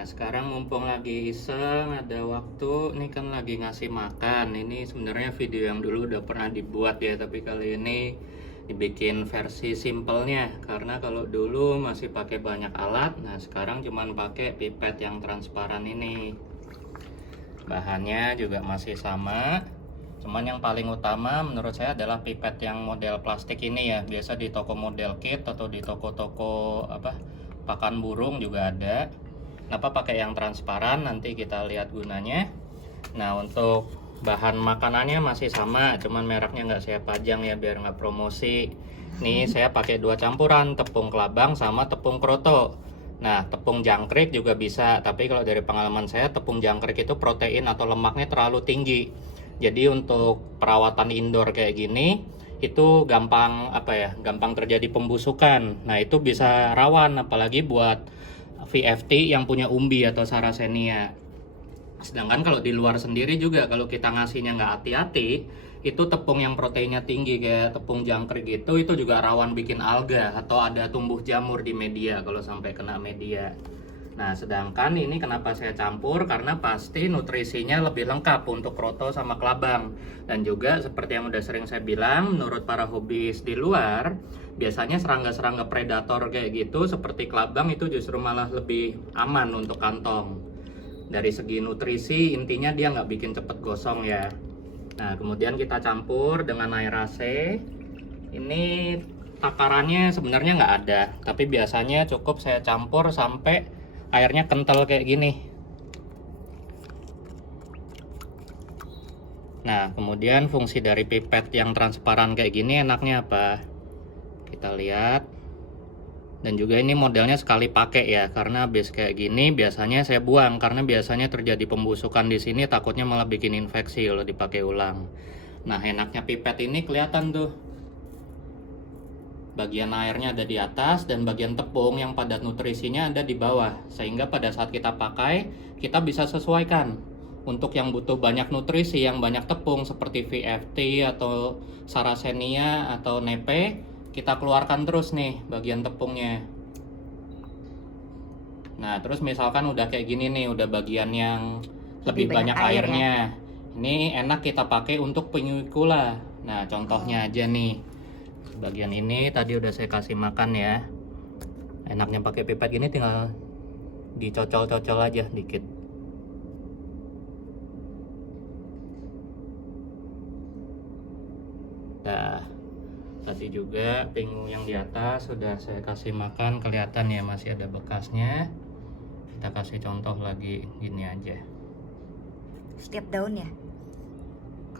Nah, sekarang mumpung lagi iseng, ada waktu, ini kan lagi ngasih makan. Ini sebenarnya video yang dulu udah pernah dibuat ya, tapi kali ini dibikin versi simpelnya. Karena kalau dulu masih pakai banyak alat, nah sekarang cuman pakai pipet yang transparan ini. Bahannya juga masih sama. Cuman yang paling utama menurut saya adalah pipet yang model plastik ini ya. Biasa di toko model kit atau di toko-toko pakan burung juga ada. Kenapa pakai yang transparan? Nanti kita lihat gunanya. Nah, untuk bahan makanannya masih sama, cuman mereknya nggak saya pajang ya biar nggak promosi. Nih saya pakai 2 campuran, tepung kelabang sama tepung kroto. Nah, tepung jangkrik juga bisa, tapi kalau dari pengalaman saya tepung jangkrik itu protein atau lemaknya terlalu tinggi. Jadi untuk perawatan indoor kayak gini itu gampang terjadi pembusukan. Nah, itu bisa rawan apalagi buat VFT yang punya umbi atau Sarracenia. Sedangkan kalau di luar sendiri juga kalau kita ngasihnya nggak hati-hati, itu tepung yang proteinnya tinggi kayak tepung jangkrik itu juga rawan bikin alga atau ada tumbuh jamur di media kalau sampai kena media. Nah, sedangkan ini kenapa saya campur? Karena pasti nutrisinya lebih lengkap untuk kroto sama kelabang. Dan juga seperti yang udah sering saya bilang, menurut para hobis di luar, biasanya serangga-serangga predator kayak gitu seperti kelabang itu justru malah lebih aman untuk kantong. Dari segi nutrisi, intinya dia nggak bikin cepet gosong ya. Nah, kemudian kita campur dengan air AC. Ini takarannya sebenarnya nggak ada, tapi biasanya cukup saya campur sampai airnya kental kayak gini. Nah, kemudian fungsi dari pipet yang transparan kayak gini enaknya apa? Kita lihat. Dan juga ini modelnya sekali pakai ya, karena habis kayak gini biasanya saya buang karena biasanya terjadi pembusukan di sini, takutnya malah bikin infeksi kalau dipakai ulang. Nah, enaknya pipet ini kelihatan tuh. Bagian airnya ada di atas dan bagian tepung yang padat nutrisinya ada di bawah, sehingga pada saat kita pakai kita bisa sesuaikan. Untuk yang butuh banyak nutrisi, yang banyak tepung seperti VFT atau Sarracenia atau Nepe, kita keluarkan terus nih bagian tepungnya. Nah, terus misalkan udah kayak gini nih, udah bagian yang lebih banyak airnya. Ini enak kita pakai untuk penyuikula. Nah, contohnya aja nih. Bagian ini tadi udah saya kasih makan ya. Enaknya pakai pipet gini tinggal dicocol-cocol aja dikit. Nah, tadi juga pingu yang di atas sudah saya kasih makan, kelihatan ya masih ada bekasnya. Kita kasih contoh lagi gini aja. Setiap daun ya?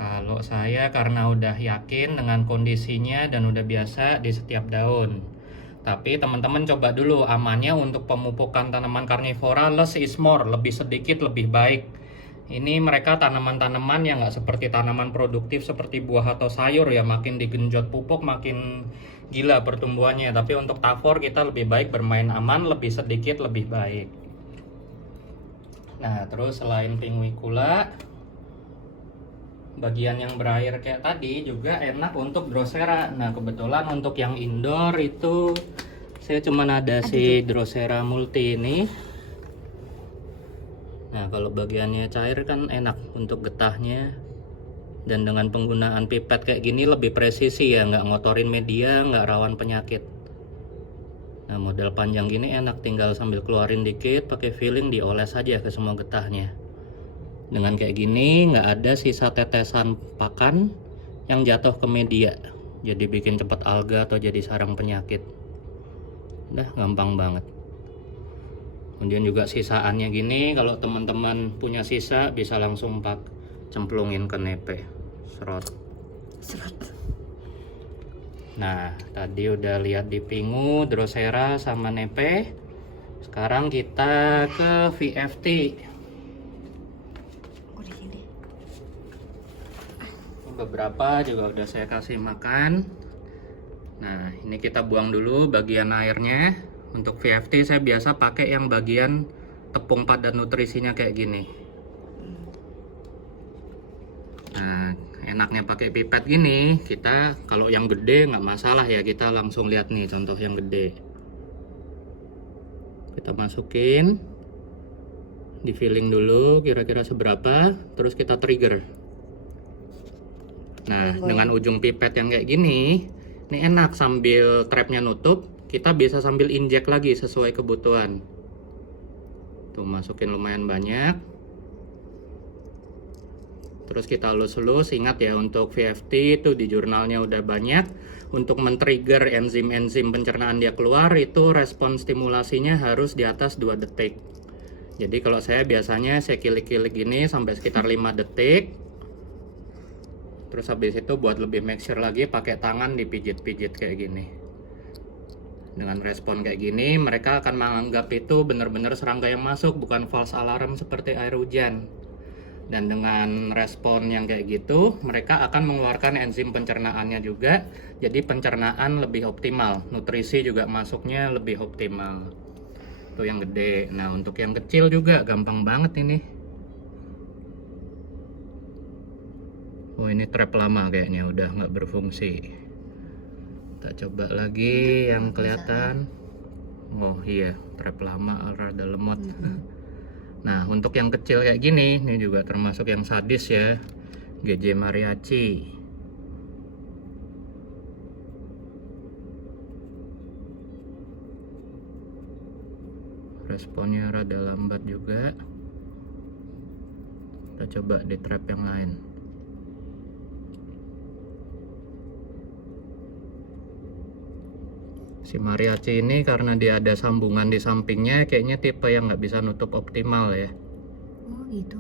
Kalau saya karena udah yakin dengan kondisinya dan udah biasa di setiap daun. Tapi teman-teman coba dulu amannya untuk pemupukan tanaman karnivora, less is more, lebih sedikit lebih baik. Ini mereka tanaman-tanaman yang nggak seperti tanaman produktif seperti buah atau sayur ya, makin digenjot pupuk makin gila pertumbuhannya. Tapi untuk tavor kita lebih baik bermain aman, lebih sedikit lebih baik. Nah, terus selain pinguicula, bagian yang berair kayak tadi juga enak untuk Drosera. Nah, kebetulan untuk yang indoor itu saya cuma ada si Drosera multi ini. Nah, kalau bagiannya cair kan enak untuk getahnya. Dan dengan penggunaan pipet kayak gini lebih presisi ya, nggak ngotorin media, nggak rawan penyakit. Nah, model panjang gini enak, tinggal sambil keluarin dikit pakai filling dioles aja ke semua getahnya. Dengan kayak gini nggak ada sisa tetesan pakan yang jatuh ke media, jadi bikin cepat alga atau jadi sarang penyakit. Udah gampang banget. Kemudian juga sisaannya gini, kalau teman-teman punya sisa bisa langsung cemplungin ke nepe, serot. Nah, tadi udah lihat di pingu, Drosera sama nepe. Sekarang kita ke VFT. Beberapa juga udah saya kasih makan. Nah, ini kita buang dulu bagian airnya. Untuk VFT saya biasa pakai yang bagian tepung padat nutrisinya kayak gini. Nah, enaknya pakai pipet gini, kita kalau yang gede nggak masalah ya, kita langsung lihat nih contoh yang gede. Kita masukin. Di filling dulu kira-kira seberapa, terus kita trigger. Nah, dengan ujung pipet yang kayak gini, ini enak, sambil trapnya nutup, kita bisa sambil injek lagi sesuai kebutuhan. Tuh, masukin lumayan banyak. Terus kita elus-elus, ingat ya untuk VFT itu di jurnalnya udah banyak. Untuk men-trigger enzim-enzim pencernaan dia keluar, itu respon stimulasinya harus di atas 2 detik. Jadi kalau saya biasanya saya kilik-kilik gini sampai sekitar 5 detik. Terus habis itu buat lebih make sure lagi pakai tangan dipijit-pijit kayak gini. Dengan respon kayak gini mereka akan menganggap itu benar-benar serangga yang masuk, bukan false alarm seperti air hujan. Dan dengan respon yang kayak gitu mereka akan mengeluarkan enzim pencernaannya juga. Jadi pencernaan lebih optimal, nutrisi juga masuknya lebih optimal. Tuh yang gede. Nah untuk yang kecil juga gampang banget ini. Oh ini trap lama kayaknya udah nggak berfungsi. Kita coba lagi yang kelihatan. Oh iya, trap lama rada lemot. Nah untuk yang kecil kayak gini, ini juga termasuk yang sadis ya, GJ Mariachi. Responnya rada lambat juga. Kita coba di trap yang lain. Si Mariachi ini karena dia ada sambungan di sampingnya, kayaknya tipe yang nggak bisa nutup optimal ya. Oh gitu.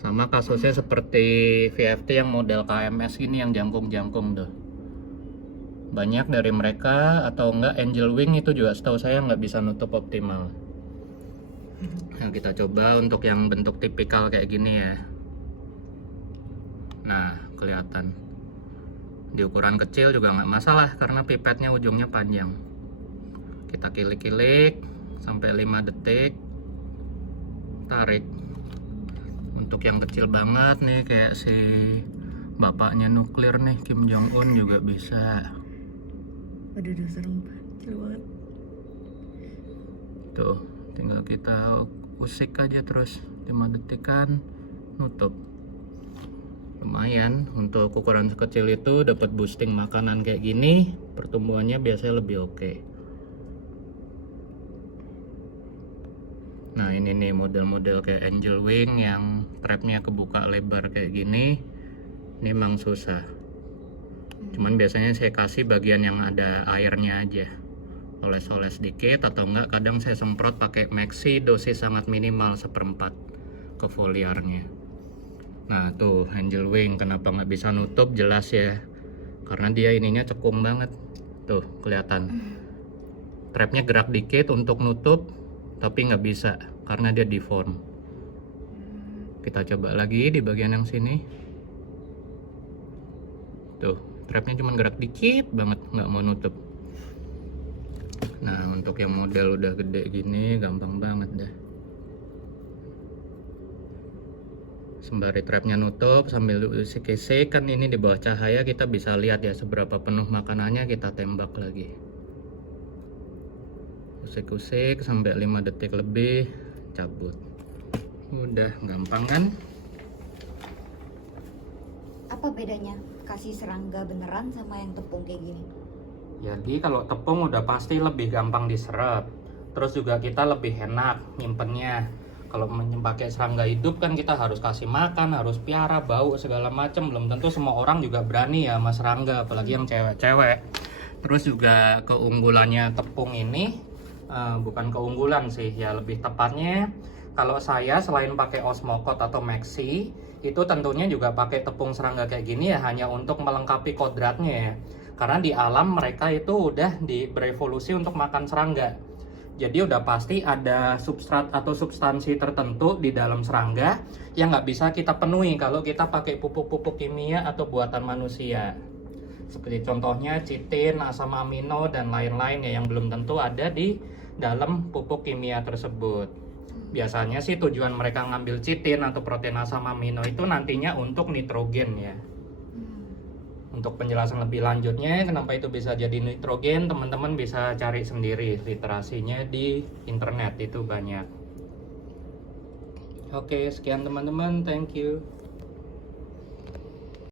Sama kasusnya seperti VFT yang model KMS ini yang jangkung-jangkung tuh. Banyak dari mereka atau enggak Angel Wing itu juga setahu saya nggak bisa nutup optimal. Nah kita coba untuk yang bentuk tipikal kayak gini ya. Nah kelihatan di ukuran kecil juga nggak masalah karena pipetnya ujungnya panjang. Kita kilik-kilik sampai 5 detik, tarik. Untuk yang kecil banget nih kayak si bapaknya nuklir nih, Kim Jong Un juga bisa. Aduh, serem banget. Tuh tinggal kita usik aja terus 5 detikan, nutup. Lumayan untuk ukuran sekecil itu dapat boosting makanan kayak gini, pertumbuhannya biasanya lebih oke. Nah ini nih model-model kayak Angel Wing yang trapnya kebuka lebar kayak gini, ini emang susah. Cuman biasanya saya kasih bagian yang ada airnya aja, oles-oles dikit atau enggak kadang saya semprot pakai Maxi dosis sangat minimal 1/4 ke foliarnya. Nah tuh Angel Wing kenapa nggak bisa nutup, jelas ya karena dia ininya cekung banget. Tuh kelihatan trapnya gerak dikit untuk nutup tapi nggak bisa karena dia deform. Kita coba lagi di bagian yang sini. Tuh trapnya cuma gerak dikit banget, nggak mau nutup. Nah untuk yang model udah gede gini gampang banget dah. Sembari trapnya nutup sambil usik-usik, kan ini di bawah cahaya kita bisa lihat ya seberapa penuh makanannya, kita tembak lagi. Usik-usik sampai 5 detik lebih, cabut. Udah gampang kan? Apa bedanya kasih serangga beneran sama yang tepung kayak gini? Jadi kalau tepung udah pasti lebih gampang diserap. Terus juga kita lebih enak nyimpennya. Kalau pakai serangga hidup kan kita harus kasih makan, harus piara, bau segala macam. Belum tentu semua orang juga berani ya sama serangga, apalagi yang cewek-cewek. Terus juga keunggulannya tepung ini, bukan keunggulan sih ya, lebih tepatnya kalau saya selain pakai Osmocote atau Maxi, itu tentunya juga pakai tepung serangga kayak gini ya hanya untuk melengkapi kodratnya ya. Karena di alam mereka itu udah berevolusi untuk makan serangga. Jadi udah pasti ada substrat atau substansi tertentu di dalam serangga yang nggak bisa kita penuhi kalau kita pakai pupuk-pupuk kimia atau buatan manusia. Seperti contohnya chitin, asam amino, dan lain-lain ya yang belum tentu ada di dalam pupuk kimia tersebut. Biasanya sih tujuan mereka ngambil chitin atau protein asam amino itu nantinya untuk nitrogen ya. Untuk penjelasan lebih lanjutnya kenapa itu bisa jadi nitrogen, teman-teman bisa cari sendiri, literasinya di internet itu banyak. Oke, sekian teman-teman, thank you.